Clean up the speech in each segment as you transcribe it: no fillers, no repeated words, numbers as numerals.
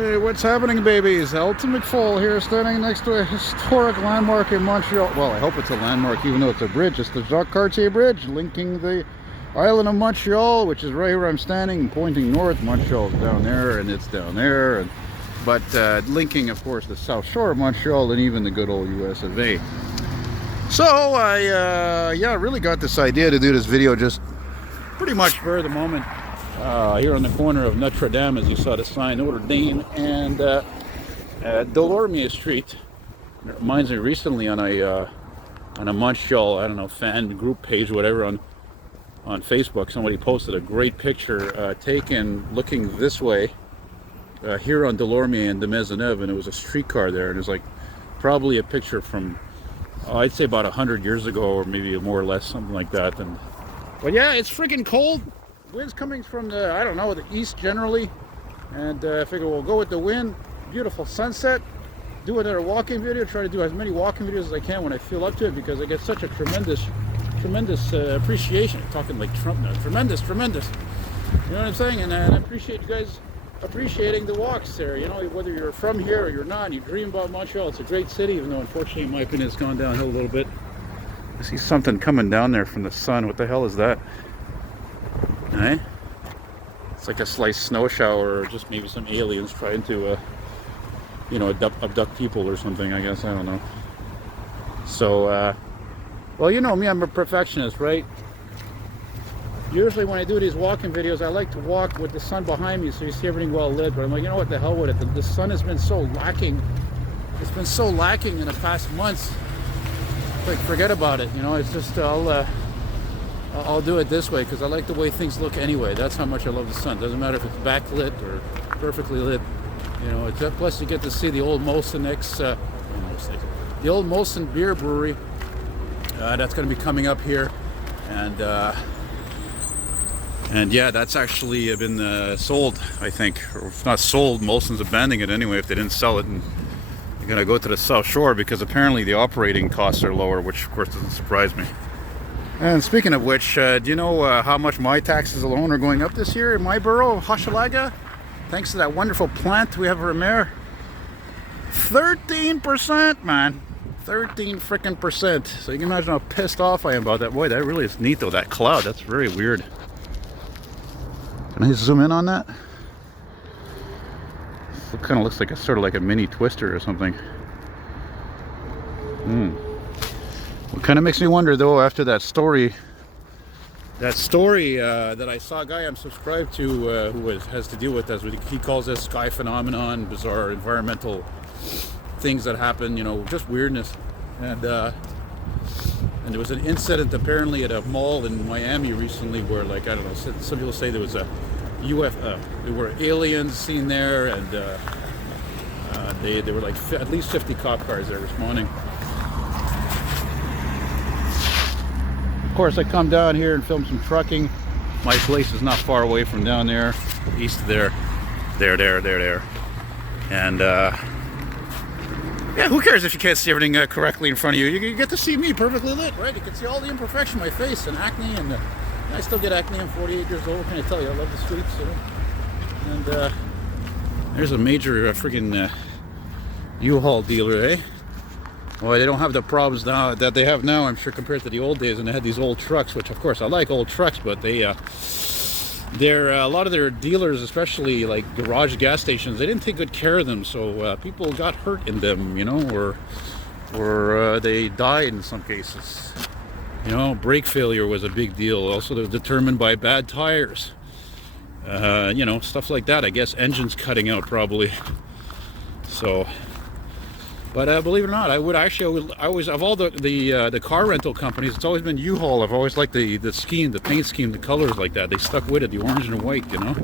Hey, what's happening, babies? Elton McFall here, standing next to a historic landmark in Montreal. Well, I hope it's a landmark, even though it's a bridge. It's the Jacques Cartier Bridge, linking the island of Montreal, which is right where I'm standing, pointing north. Montreal's down there, and it's down there. But linking, of course, the south shore of Montreal and even the good old US of A. So I really got this idea to do this video just pretty much spur of the moment. Here on the corner of Notre Dame, as you saw the sign, Notre Dame, and Delorme Street. It reminds me recently on a Montreal, I don't know, fan group page, whatever, on Facebook, somebody posted a great picture taken looking this way here on Delorme and de Maisonneuve, and it was a streetcar there, and it was like probably a picture from I'd say about 100 years ago, or maybe more or less, something like that. But yeah, it's freaking cold. Wind's coming from the, I don't know, the east generally, and I figure we'll go with the wind. Beautiful sunset. Do another walking video. Try to do as many walking videos as I can when I feel up to it, because I get such a tremendous appreciation. I'm talking like Trump now. Tremendous. You know what I'm saying? And I appreciate you guys appreciating the walks there. You know, whether you're from here or you're not, and you dream about Montreal. It's a great city, even though unfortunately, in my opinion, it's gone downhill a little bit. I see something coming down there from the sun. What the hell is that? Eh? It's like a slight snow shower, or just maybe some aliens trying to, abduct people or something, I guess. I don't know. So, well, you know me, I'm a perfectionist, right? Usually when I do these walking videos, I like to walk with the sun behind me so you see everything well lit, but I'm like, you know what, the hell with it. The sun has been so lacking. It's been so lacking in the past months. Like, forget about it, you know, it's just, I'll do it this way because I like the way things look anyway. That's how much I love the sun. Doesn't matter if it's backlit or perfectly lit. You know, plus you get to see the old Molson the old Molson beer brewery. That's going to be coming up here, and yeah, that's actually been sold, I think, or if not sold, Molson's abandoning it anyway if they didn't sell it, and they're going to go to the South Shore because apparently the operating costs are lower, which of course doesn't surprise me. And speaking of which, do you know how much my taxes alone are going up this year in my borough of Hochelaga? Thanks to that wonderful plant we have for a mayor. 13%, man. 13 freaking percent. So you can imagine how pissed off I am about that. Boy, that really is neat though, that cloud. That's very weird. Can I zoom in on that? It kind of looks like sort of like a mini twister or something. It kind of makes me wonder though, after that story that I saw a guy I'm subscribed to who has to deal with, as he calls this, sky phenomenon, bizarre environmental things that happen, you know, just weirdness. And there was an incident apparently at a mall in Miami recently where, like, I don't know, some people say there was a there were aliens seen there, and they were like at least 50 cop cars there responding. Of course, I come down here and film some trucking. My place is not far away from down there, east of there. And yeah, who cares if you can't see everything correctly in front of you? You get to see me perfectly lit, right? You can see all the imperfection in my face and acne, and I still get acne. I'm 48 years old. What can I tell you? I love the streets. You know? And there's a major friggin' U-Haul dealer, eh? Well, they don't have the problems now that they have now, I'm sure, compared to the old days, and they had these old trucks, which of course I like old trucks, but they're a lot of their dealers, especially like garage gas stations, they didn't take good care of them, so people got hurt in them, you know, or they died in some cases. You know, brake failure was a big deal. Also, they're determined by bad tires. You know, stuff like that. I guess engines cutting out probably. So. But believe it or not, I always, of all the car rental companies, it's always been U-Haul. I've always liked the scheme, the paint scheme, the colors like that. They stuck with it, the orange and white, you know.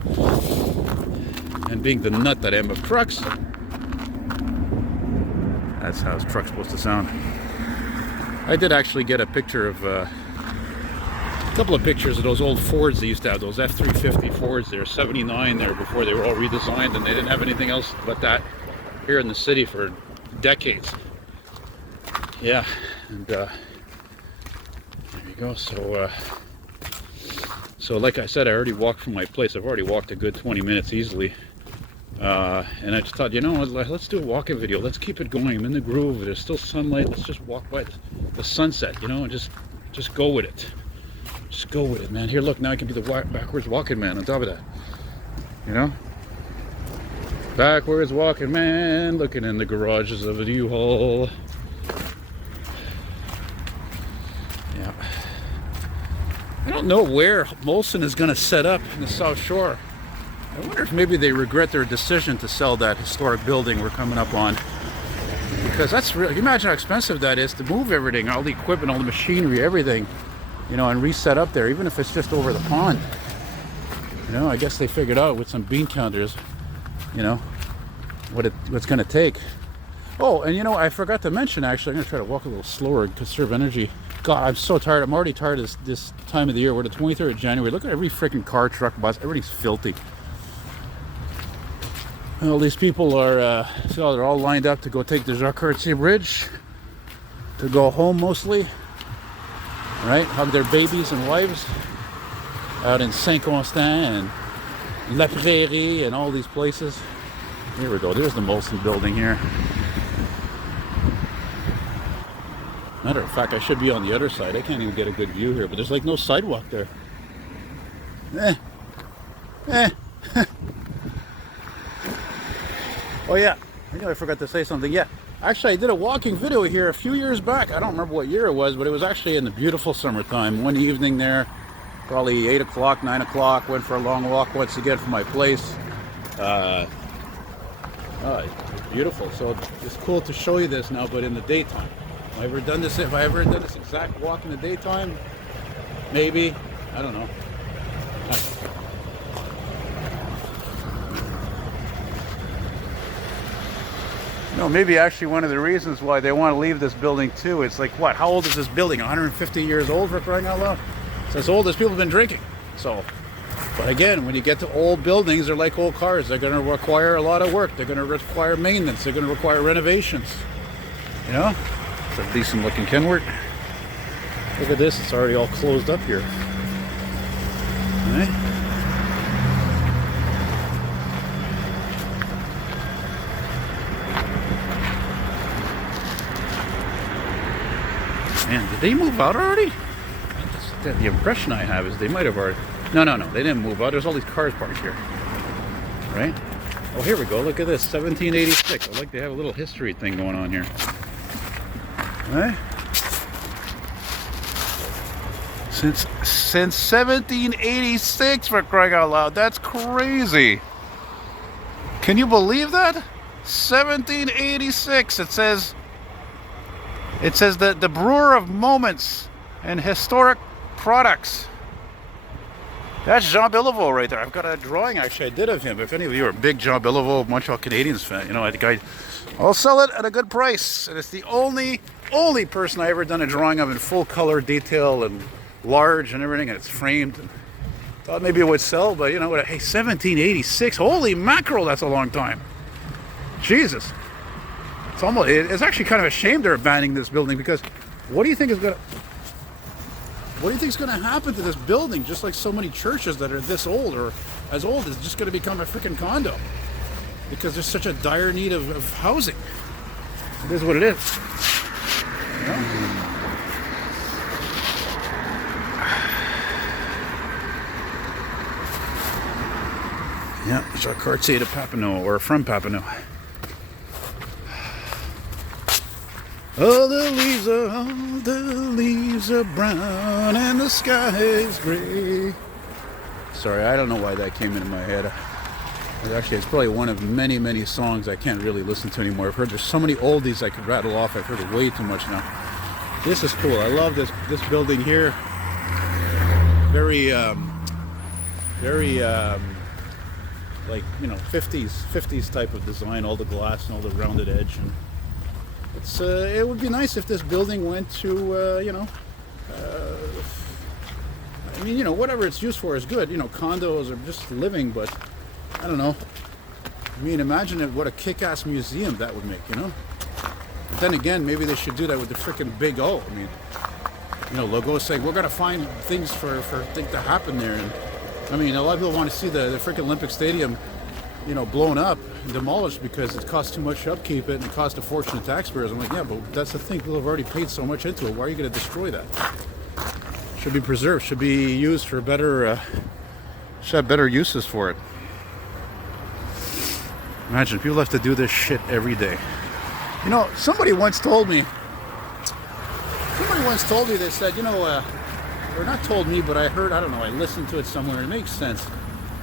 And being the nut that I am of trucks, that's how a truck's supposed to sound. I did actually get a picture of a couple of pictures of those old Fords they used to have, those F-350 Fords. They were 79 there before they were all redesigned, and they didn't have anything else but that here in the city for decades. Yeah, and there you go. So like I said, I already walked from my place. I've already walked a good 20 minutes easily. And I just thought, you know what, let's do a walking video. Let's keep it going. I'm in the groove. There's still sunlight. Let's just walk by the sunset, you know, and just go with it. Just go with it, man. Here, look, now I can be the backwards walking man on top of that. You know? Backwards walking man, looking in the garages of a U-Haul. Yeah. I don't know where Molson is going to set up in the South Shore. I wonder if maybe they regret their decision to sell that historic building we're coming up on. Because that's really, you imagine how expensive that is to move everything, all the equipment, all the machinery, everything, you know, and reset up there, even if it's just over the pond. You know, I guess they figured out with some bean counters, you know, what's going to take. Oh, and you know, I forgot to mention, actually, I'm going to try to walk a little slower and conserve energy. God, I'm so tired. I'm already tired of this time of the year. We're the 23rd of January. Look at every freaking car, truck, bus. Everything's filthy. Well, these people are, so they're all lined up to go take the Jacques-Cartier Bridge, to go home mostly, right? Hug their babies and wives out in Saint-Constant and La Prairie and all these places. Here we go. There's the Molson building here. Matter of fact, I should be on the other side. I can't even get a good view here, but there's like no sidewalk there. Oh yeah, I know I forgot to say something. Yeah, actually I did a walking video here a few years back. I don't remember what year it was, but it was actually in the beautiful summertime. One evening there, probably 8 o'clock, 9 o'clock, went for a long walk once again from my place. Oh, it's beautiful. So it's cool to show you this now, but in the daytime. Have I ever done this? If I ever done this exact walk in the daytime? Maybe. I don't know. No, maybe actually one of the reasons why they want to leave this building too, it's like, what, how old is this building? 150 years old, for crying out loud? It's as old as people have been drinking. So, but again, when you get to old buildings, they're like old cars. They're going to require a lot of work. They're going to require maintenance. They're going to require renovations. You know? It's a decent looking Kenworth. Look at this, it's already all closed up here. Right? Man, did they move out already? The impression I have is they might have already... No, they didn't move out. There's all these cars parked here. Right? Oh, here we go. Look at this. 1786. I like they have a little history thing going on here. Right? Since 1786, for crying out loud. That's crazy. Can you believe that? 1786. It says that the brewer of moments and historic products. That's Jean Beliveau right there. I've got a drawing actually I did of him. If any of you are a big Jean Beliveau Montreal Canadiens fan, you know, I think I'll sell it at a good price. And it's the only person I ever done a drawing of in full color detail and large and everything, and it's framed. Thought maybe it would sell, but you know what? Hey, 1786. Holy mackerel, that's a long time. Jesus. It's actually kind of a shame they're abandoning this building, because what do you think is going to happen to this building? Just like so many churches that are this old or as old, is just going to become a freaking condo because there's such a dire need of housing. It is what it is. You know? Yeah, Jacques-Cartier to Papineau, or from Papineau. All the leaves are brown and the sky is gray. Sorry, I don't know why that came into my head. Actually, it's probably one of many, many songs I can't really listen to anymore. I've heard there's so many oldies I could rattle off. I've heard it way too much now. This is cool. I love this building here. Very like, you know, 50s type of design. All the glass and all the rounded edge, and it would be nice if this building went to, you know, I mean, you know, whatever it's used for is good. You know, condos or just living, but I don't know. I mean, imagine what a kick-ass museum that would make, you know? But then again, maybe they should do that with the freaking Big O. I mean, you know, Legault saying, we're going to find things for things to happen there. And I mean, a lot of people want to see the freaking Olympic Stadium you know, blown up and demolished because it costs too much to upkeep it and it costs a fortune to taxpayers. I'm like, yeah, but that's the thing. People have already paid so much into it. Why are you going to destroy that? Should be preserved. Should be used for better. Should have better uses for it. Imagine people have to do this shit every day. You know, somebody once told me. They said, you know, or not told me, but I heard. I don't know. I listened to it somewhere. It makes sense.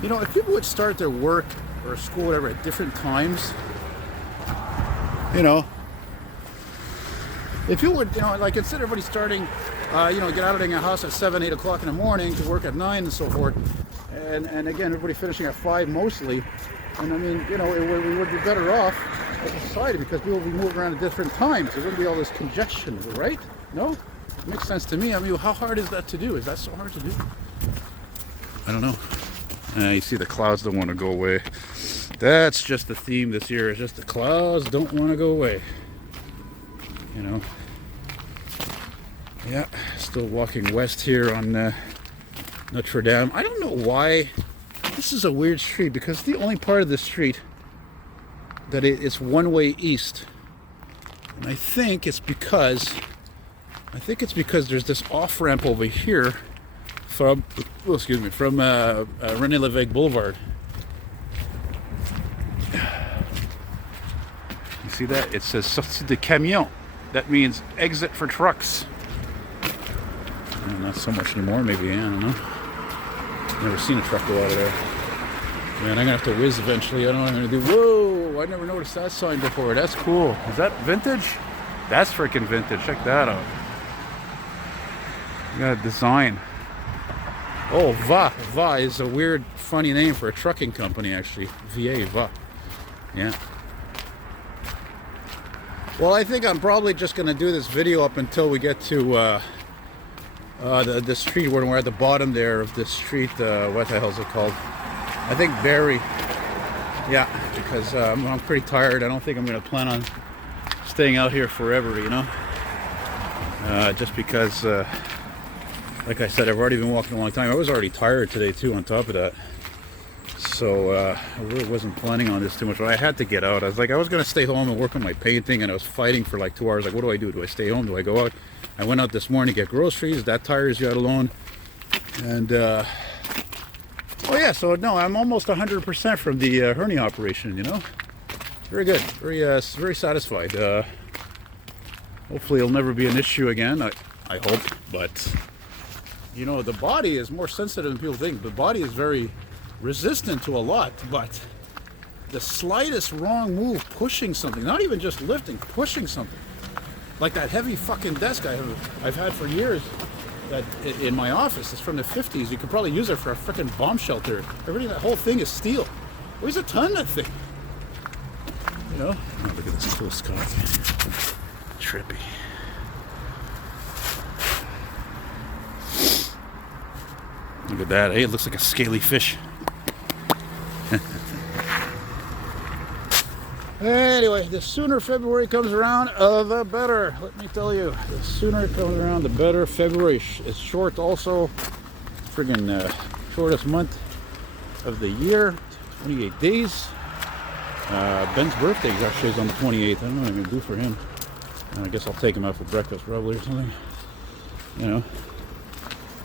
You know, if people would start their work or school, whatever, at different times, you know, if you would, you know, like instead of everybody starting, you know, get out of their house at 7, 8 o'clock in the morning to work at 9 and so forth, and again, everybody finishing at 5 mostly, and I mean, you know, we would be better off as a society because people would be moving around at different times. There wouldn't be all this congestion, right? No? It makes sense to me. I mean, how hard is that to do? Is that so hard to do? I don't know. You see the clouds don't want to go away. That's just the theme this year. It's just the clouds don't want to go away. You know. Yeah, still walking west here on Notre Dame. I don't know why. This is a weird street because it's the only part of the street that it's one way east. And I think it's because there's this off ramp over here from René Lévesque Boulevard. You see that? It says sortie de camion. That means exit for trucks. Not so much anymore, maybe. I don't know. Never seen a truck go out of there. Man, I'm gonna have to whiz eventually. I don't know what I'm gonna do. Whoa! I never noticed that sign before. That's cool. Is that vintage? That's freaking vintage. Check that out. You got a design. Oh, Va is a weird, funny name for a trucking company, actually. Va. Yeah. Well, I think I'm probably just going to do this video up until we get to the street where we're at the bottom there of this street. What the hell is it called? I think Barry. Yeah, because I'm pretty tired. I don't think I'm going to plan on staying out here forever, you know? Just because... like I said, I've already been walking a long time. I was already tired today too, on top of that. So I really wasn't planning on this too much, but I had to get out. I was going to stay home and work on my painting, and I was fighting for like 2 hours. Like, what do I do? Do I stay home? Do I go out? I went out this morning to get groceries. That tires you out alone. And, oh yeah, so no, I'm almost 100% from the hernia operation, you know? Very good. Very satisfied. Hopefully it'll never be an issue again. I hope, but... You know, the body is more sensitive than people think. The body is very resistant to a lot, but the slightest wrong move, pushing something, not even just lifting, pushing something, like that heavy fucking desk I've had for years that in my office. It's from the 50s. You could probably use it for a freaking bomb shelter. Everything, that whole thing is steel. Weighs a ton, that thing. You know? Oh, look at this cool sky. Trippy. Look at that. Hey, it looks like a scaly fish. Anyway, the sooner February comes around, the better. Let me tell you. The sooner it comes around, the better. February is short also. Friggin' shortest month of the year. 28 days. Ben's birthday actually is on the 28th. I don't know what I'm going to do for him. I guess I'll take him out for breakfast probably or something. You know.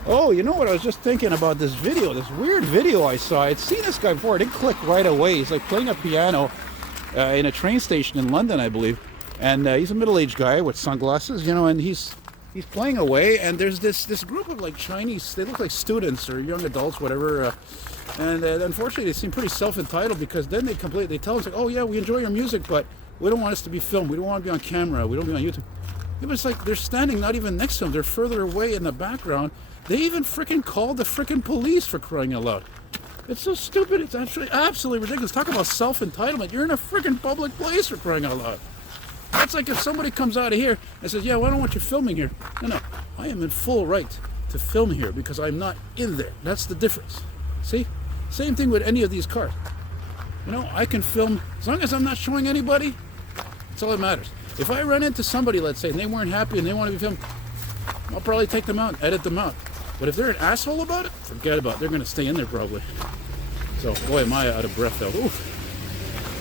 Oh, you know what? I was just thinking about this video, this weird video I saw. I'd seen this guy before. It didn't click right away. He's like playing a piano in a train station in London, I believe. And he's a middle-aged guy with sunglasses, you know, and he's playing away. And there's this group of like Chinese, they look like students or young adults, whatever. And unfortunately, they seem pretty self-entitled because then they tell us, like, oh yeah, we enjoy your music, but we don't want us to be filmed. We don't want to be on camera. We don't want to be on YouTube. Yeah, but it's like they're standing not even next to him. They're further away in the background. They even freaking called the freaking police, for crying out loud. It's so stupid. It's actually absolutely ridiculous. Talk about self-entitlement. You're in a freaking public place, for crying out loud. That's like if somebody comes out of here and says, yeah, well, I don't want you filming here. No, I am in full right to film here because I'm not in there. That's the difference. See? Same thing with any of these cars. You know, I can film as long as I'm not showing anybody. That's all that matters. If I run into somebody, let's say, and they weren't happy and they want to be filmed, I'll probably take them out, edit them out. But if they're an asshole about it, forget about it. They're going to stay in there probably. So, boy, am I out of breath though. Oof.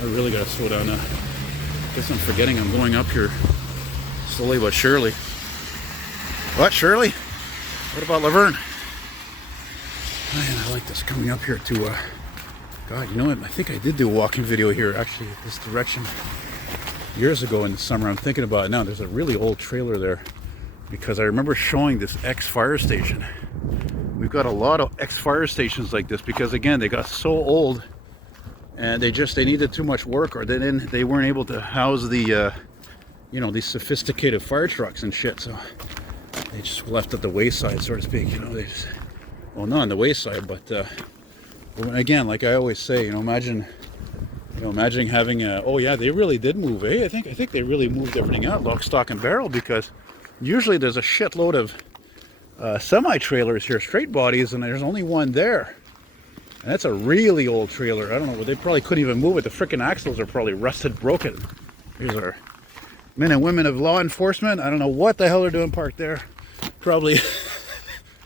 I really gotta slow down now. Guess I'm forgetting I'm going up here slowly but surely. What, Shirley? What about Laverne? Man, I like this coming up here to, God, you know what? I think I did do a walking video here, actually, this direction years ago in the summer. I'm thinking about it now. There's a really old trailer there because I remember showing this ex-fire station. We've got a lot of ex-fire stations like this because, again, they got so old and they needed too much work, or they weren't able to house the, you know, these sophisticated fire trucks and shit, so they just left at the wayside, so to speak. You know, they just, well, not on the wayside, but again, like I always say, you know, imagine having a, oh yeah, they really did move, eh? I think they really moved everything out, lock, stock, and barrel, because usually there's a shitload of semi-trailers here, straight bodies, and there's only one there. And that's a really old trailer. I don't know, they probably couldn't even move it. The frickin' axles are probably rusted, broken. Here's our men and women of law enforcement. I don't know what the hell they're doing parked there. Probably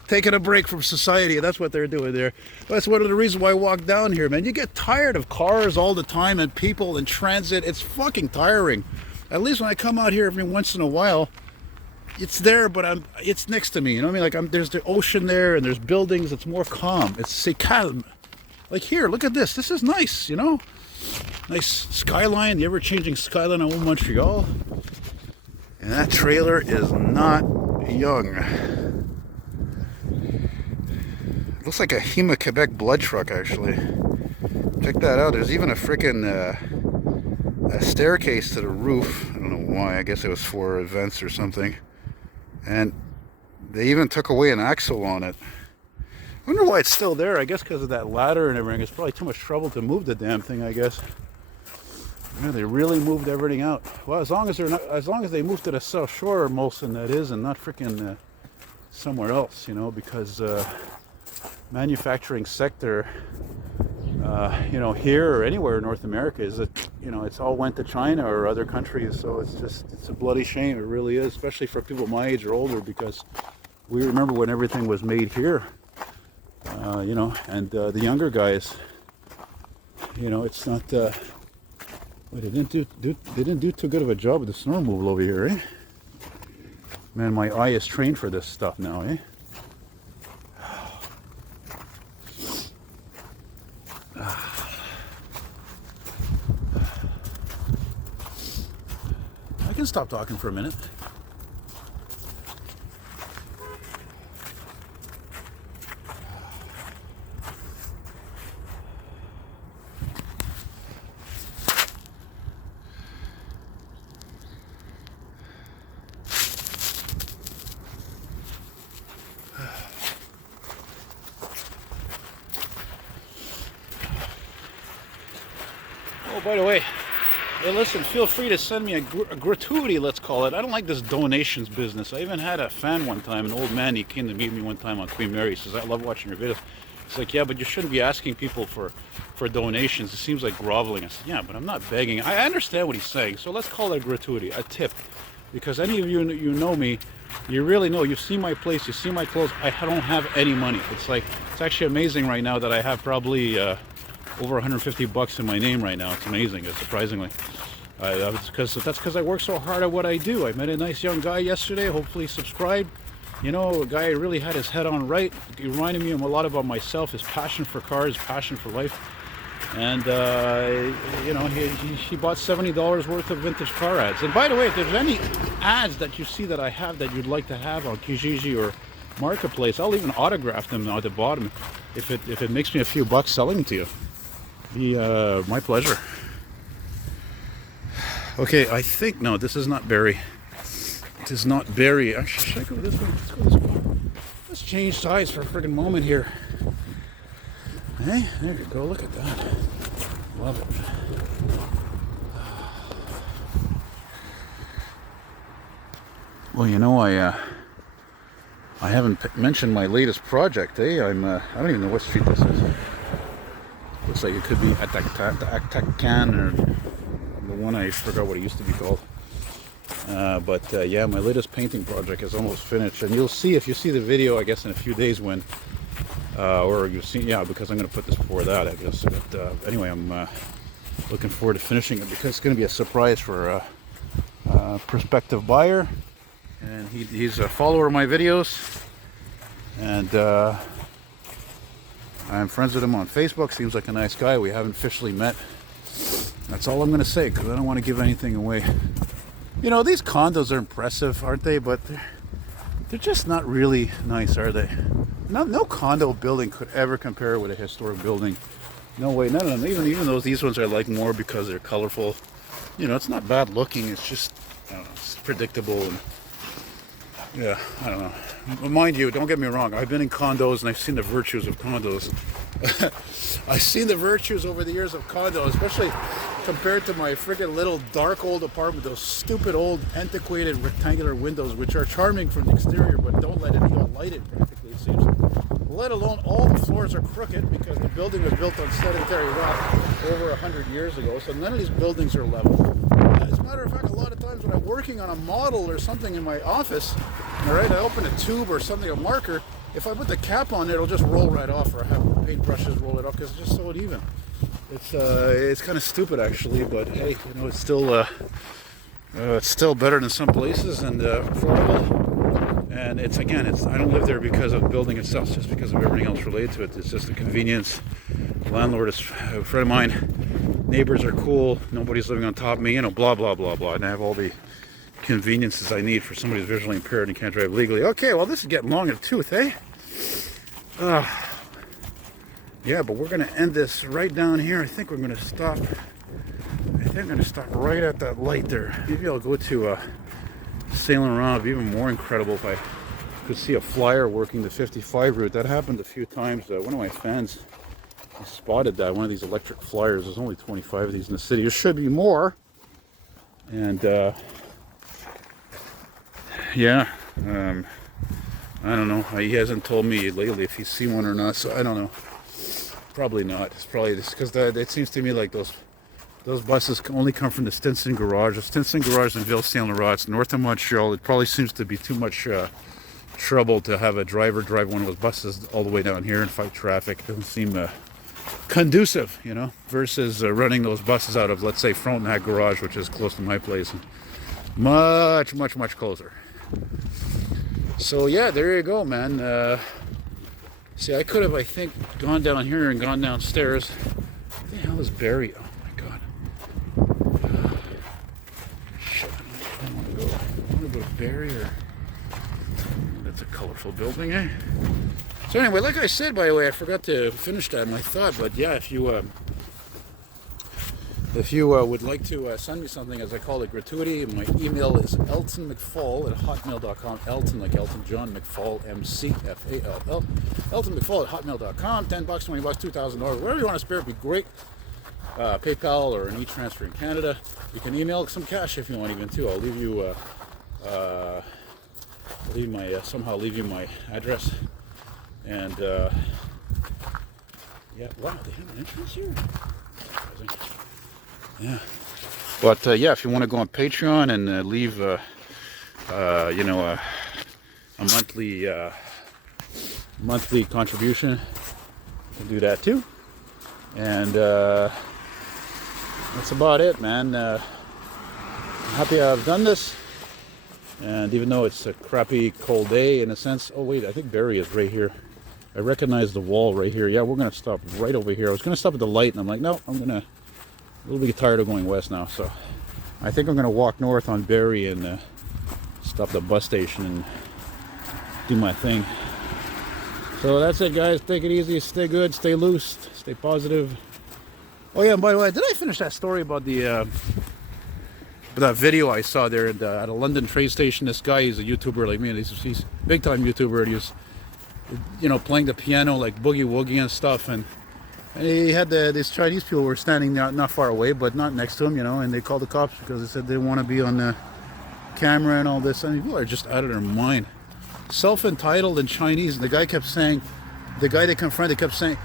taking a break from society. That's what they're doing there. That's one of the reasons why I walk down here, man. You get tired of cars all the time and people and transit. It's fucking tiring. At least when I come out here every once in a while, it's there, but it's next to me. You know what I mean? Like there's the ocean there and there's buildings. It's more calm. C'est calme. Like here, look at this. This is nice, you know? Nice skyline, the ever-changing skyline of old Montreal. And that trailer is not young. It looks like a Hema Quebec blood truck, actually. Check that out. There's even a freaking a staircase to the roof. I don't know why. I guess it was for events or something. And they even took away an axle on it. I wonder why it's still there. I guess because of that ladder and everything. It's probably too much trouble to move the damn thing, I guess. Yeah, they really moved everything out. Well, as long as they moved to the South Shore, Molson, that is, and not freaking somewhere else, you know, because manufacturing sector, you know, here or anywhere in North America is, you know, it's all went to China or other countries. So it's a bloody shame. It really is, especially for people my age or older, because we remember when everything was made here. You know, and the younger guys, you know, it's not. Well, they didn't do too good of a job with the snow removal over here, eh? Man, my eye is trained for this stuff now, eh? I can stop talking for a minute. Oh, by the way, hey, listen, feel free to send me a gratuity, let's call it. I don't like this donations business. I even had a fan one time, an old man, he came to meet me one time on Queen Mary. He says, I love watching your videos. He's like, yeah, but you shouldn't be asking people for donations. It seems like groveling. I said, yeah, but I'm not begging. I understand what he's saying, so let's call it a gratuity, a tip. Because any of you know me, you really know, you've seen my place, you see my clothes, I don't have any money. It's like, it's actually amazing right now that I have probably over 150 bucks in my name right now. It's amazing, surprisingly. That's because I work so hard at what I do. I met a nice young guy yesterday, hopefully subscribed. You know, a guy who really had his head on right. He reminded me a lot about myself, his passion for cars, passion for life. And, you know, he bought $70 worth of vintage car ads. And by the way, if there's any ads that you see that I have that you'd like to have on Kijiji or Marketplace, I'll even autograph them at the bottom if it makes me a few bucks selling them to you. Be my pleasure. Okay, I think, no, this is not Barry. It is not Barry. Actually, should I go this way? Let's go this way. Let's change sides for a friggin' moment here. Hey, there you go. Look at that. Love it. Well, you know, I haven't mentioned my latest project, eh? I don't even know what street this is. Looks like it could be Atakan or the one, I forgot what it used to be called. But yeah, my latest painting project is almost finished, and you'll see, if you see the video, I guess in a few days when, or you'll see, yeah, because I'm going to put this before that, I guess. But anyway, Looking forward to finishing it because it's going to be a surprise for a prospective buyer. And he's a follower of my videos, and I'm friends with him on Facebook. Seems like a nice guy. We haven't officially met. That's all I'm going to say, because I don't want to give anything away. You know, these condos are impressive, aren't they? But they're just not really nice, are they? No condo building could ever compare with a historic building. No way, none of them. Even though these ones I like more because they're colorful. You know, it's not bad looking. It's just, I don't know, it's predictable. And yeah, I don't know. Mind you, don't get me wrong. I've been in condos and I've seen the virtues of condos. I've seen the virtues over the years of condos, especially compared to my friggin' little dark old apartment. Those stupid old antiquated rectangular windows, which are charming from the exterior, but don't let it even light it practically, it seems. Let alone all the floors are crooked because the building was built on sedentary rock over 100 years ago. So none of these buildings are level. As a matter of fact, a lot of times when I'm working on a model or something in my office, all right, I open a tube or something, a marker. If I put the cap on it, it'll just roll right off, or I have paintbrushes roll it off because it's just so uneven. It's kind of stupid actually, but hey, you know, it's still better than some places and affordable. And it's I don't live there because of the building itself, it's just because of everything else related to it. It's just a convenience. The landlord is a friend of mine. Neighbors are cool. Nobody's living on top of me. You know, blah blah blah blah. And I have all the conveniences I need for somebody who's visually impaired and can't drive legally. Okay, well this is getting long in the tooth, eh? Yeah, but we're gonna end this right down here. I think we're gonna stop. I think I'm gonna stop right at that light there. Maybe I'll go to sailing around. It'd be even more incredible if I could see a flyer working the 55 route. That happened a few times. One of my fans spotted that, one of these electric flyers. There's only 25 of these in the city. There should be more. And yeah, I don't know. He hasn't told me lately if he's seen one or not, so I don't know. Probably not. It's probably just because it seems to me like those buses only come from the Stinson Garage. The Stinson Garage in Ville-Saint-Laurent. It's north of Montreal. It probably seems to be too much trouble to have a driver drive one of those buses all the way down here and fight traffic. It doesn't seem conducive, you know, versus running those buses out of, let's say, Frontenac Garage, which is close to my place, and much closer. So yeah, there you go, man. See, I could have, I think, gone down here and gone downstairs. What the hell is Barry? Oh my god. Shit, I don't want to go. I want to go to Barry or... That's a colorful building, eh? So anyway, like I said, by the way, I forgot to finish that my thought, but yeah, if you would like to send me something, as I call it, gratuity, my email is eltonmcfall@hotmail.com. Elton, like Elton John, McFall, M-C-F-A-L-L. eltonmcfall@hotmail.com. $10, $20, $2,000, whatever you want to spare, it'd be great. PayPal or an e-transfer in Canada. You can email some cash if you want, even too. I'll leave you somehow leave you my address. And yeah, wow, they have an entrance here. Yeah, but yeah, if you want to go on Patreon and leave you know, a monthly contribution, you can do that too. And that's about it, man. I'm happy I've done this. And even though it's a crappy cold day in a sense, oh wait, I think Barry is right here. I recognize the wall right here. Yeah, we're gonna stop right over here. I was gonna stop at the light, and I'm like, no, I'm gonna a little bit tired of going west now, so I think I'm gonna walk north on Barry and stop at the bus station and do my thing. So that's it, guys. Take it easy, stay good, stay loose, stay positive. Oh yeah, and by the way, did I finish that story about the that video I saw there at a London train station? This guy, he's a YouTuber like me, and he's a big time YouTuber, and he was, you know, playing the piano like boogie woogie and stuff, and he had these Chinese people were standing not far away, but not next to him, you know, and they called the cops because they said they didn't want to be on the camera and all this. And people are just out of their mind, self-entitled in Chinese. And the guy kept saying, the guy they confronted kept saying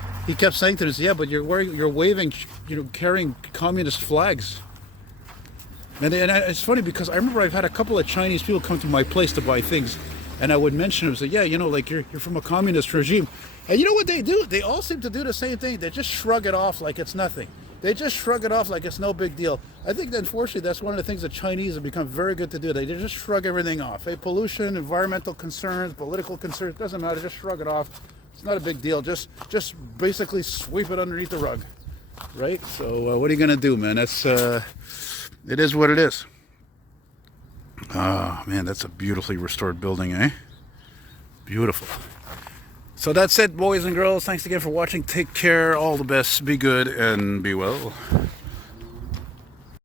to us, yeah, but you're waving, you know, carrying communist flags. And it's funny because I remember I've had a couple of Chinese people come to my place to buy things, and I would mention them, say, yeah, you know, like you're from a communist regime. And you know what they do? They all seem to do the same thing. They just shrug it off like it's nothing. They just shrug it off like it's no big deal. I think that unfortunately that's one of the things the Chinese have become very good to do. They just shrug everything off. Hey, pollution, environmental concerns, political concerns, doesn't matter. Just shrug it off. It's not a big deal. Just basically sweep it underneath the rug, right? So what are you gonna do, man? That's it is what it is. Oh man, that's a beautifully restored building, eh? Beautiful. So that's it, boys and girls. Thanks again for watching. Take care. All the best. Be good and be well.